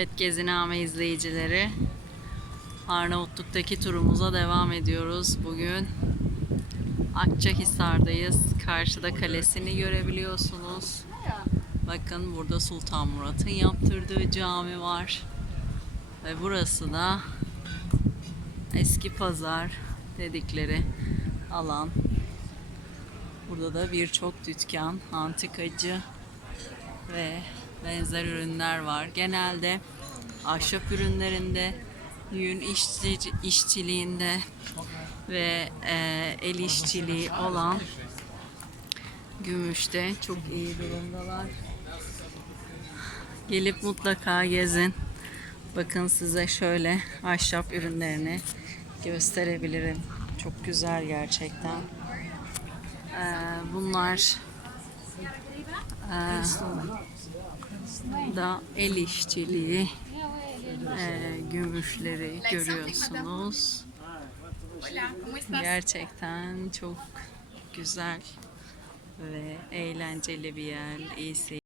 Evet Geziname izleyicileri. Arnavutluk'taki turumuza devam ediyoruz. Bugün Akçahisar'dayız. Karşıda kalesini görebiliyorsunuz. Bakın burada Sultan Murat'ın yaptırdığı cami var. Ve burası da eski pazar dedikleri alan. Burada da birçok dükkan, antikacı ve benzer ürünler var. Genelde ahşap ürünlerinde, yün işçi, işçiliğinde ve e, el işçiliği olan gümüşte çok iyi durumdalar. Gelip mutlaka gezin. Bakın size şöyle ahşap ürünlerini gösterebilirim. Çok güzel gerçekten. Ee, bunlar ee, da el işçiliği ee, gümüşleri görüyorsunuz. Gerçekten çok güzel ve eğlenceli bir yer. İyi.